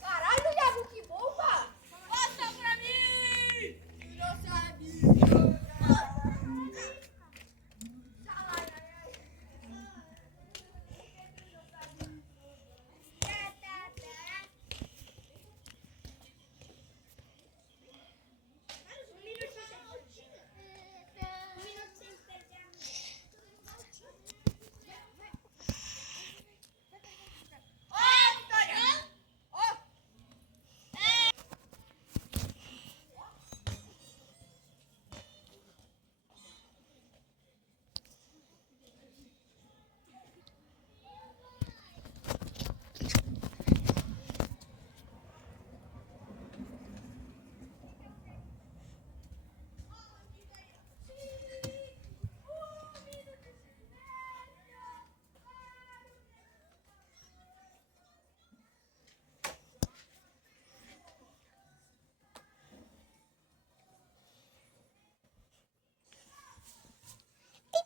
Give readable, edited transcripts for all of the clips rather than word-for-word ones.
Caralho, Diabo, que bomba! Mostra pra mim! Tu não sabe!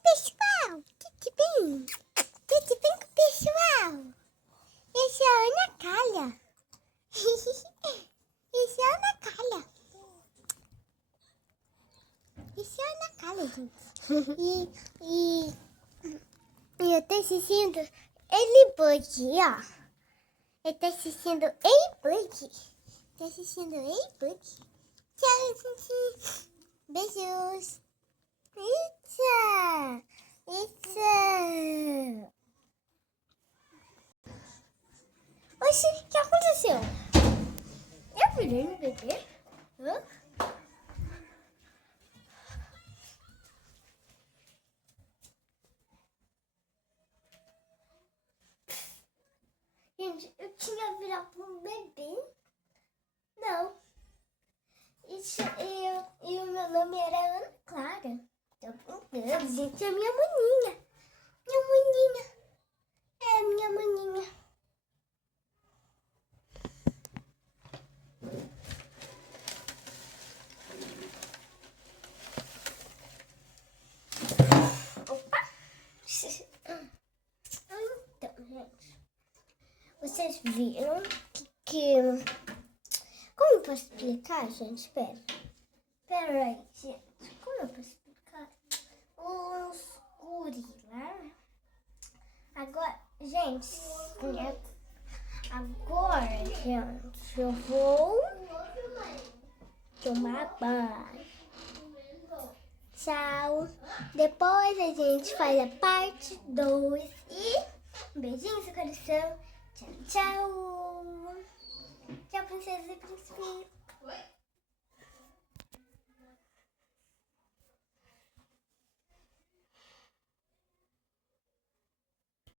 Pessoal, tudo bem? Tudo bem com o pessoal? Eu sou a Ana Calha. Eu sou a Ana Calha. Eu sou a Ana Calha, gente. E eu tô assistindo Ladybug, ó. Eu tô assistindo Ladybug. Tô assistindo Ladybug. Tchau, gente. Beijos. Pizza! Pizza! Oxi, o que aconteceu? Eu virei um bebê? Hã? Gente, eu tinha virado um bebê? Não. E o meu nome era Ana Clara. Tô brincando, gente, é minha maninha. Minha maninha. É minha maninha. Opa! Então, gente, vocês viram que... Como eu posso explicar, gente? Espera aí, gente. Como eu posso explicar? Os gorila. Agora, gente, eu vou tomar banho. Tchau. Depois a gente faz a parte 2 e um beijinho, seu coração. Tchau, tchau. Tchau, princesa e príncipe.